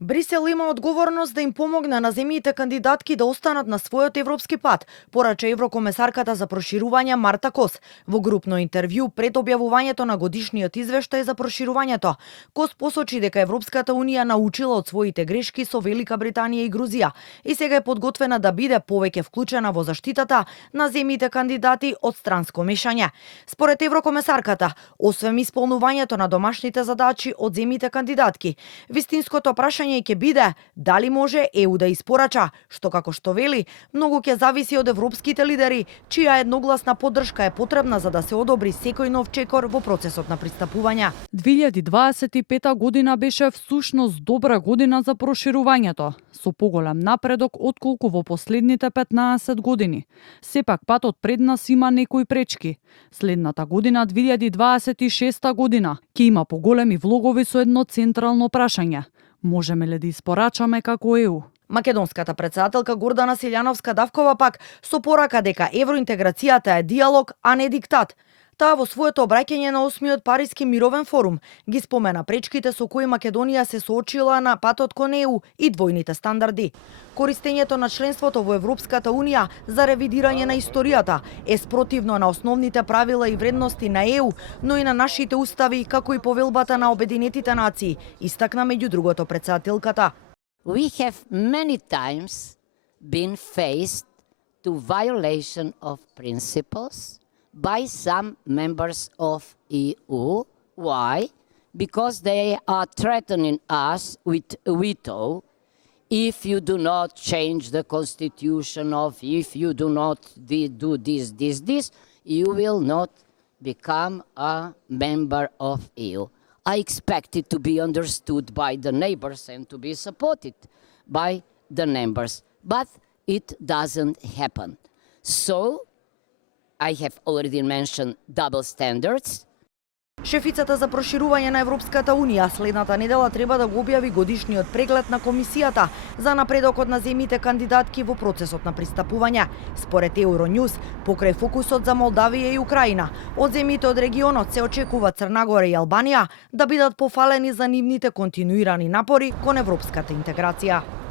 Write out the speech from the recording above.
Брисел има одговорност да им помогне на земјите кандидатки да останат на својот европски пат, порача еврокомесарката за проширување Марта Кос во групно интервју пред објавувањето на годишниот извештај за проширувањето. Кос посочи дека Европската унија научила од своите грешки со Велика Британија и Грузија и сега е подготвена да биде повеќе вклучена во заштитата на земјите кандидати од странско мешање. Според еврокомесарката, освен исполнувањето на домашните задачи од земјите кандидатки, вистинското прашање ќе биде дали може ЕУ да испорача, што како што вели, многу ќе зависи од европските лидери, чија едногласна поддршка е потребна за да се одобри секој нов чекор во процесот на пристапување. 2025 година беше всушност добра година за проширувањето, со поголем напредок отколку во последните 15 години. Сепак патот пред нас има некои пречки. Следната година, 2026 година, ќе има поголеми влогови со едно централно прашање. Можеме ли да испорачаме како ЕУ? Македонската претседателка Гордана Силјановска-Давкова пак со порака дека евроинтеграцијата е диалог, а не диктат. Таа во своето обраќање на 8-миот Париски мировен форум ги спомена пречките со кои Македонија се соочила на патот кон ЕУ и двојните стандарди. Користењето на членството во Европската унија за ревидирање на историјата е спротивно на основните правила и вредности на ЕУ, но и на нашите устави, како и повелбата на Обединетите нации, истакна меѓу другото претседателката. We have many times been faced to violation of principles by some members of EU. Why? Because they are threatening us with a veto. If you do not change the constitution, if you do not do this, you will not become a member of EU. I expect it to be understood by the neighbors and to be supported by the neighbors, but it doesn't happen. So, I have already mentioned double standards. Шефицата за проширување на Европската унија следната недела треба да го објави годишниот преглед на комисијата за напредокот на земјите кандидатки во процесот на пристапување. Според Euronews, покрај фокусот за Молдавија и Украина, од земјите од регионот се очекува Црна Гора и Албанија да бидат пофалени за нивните континуирани напори кон европската интеграција.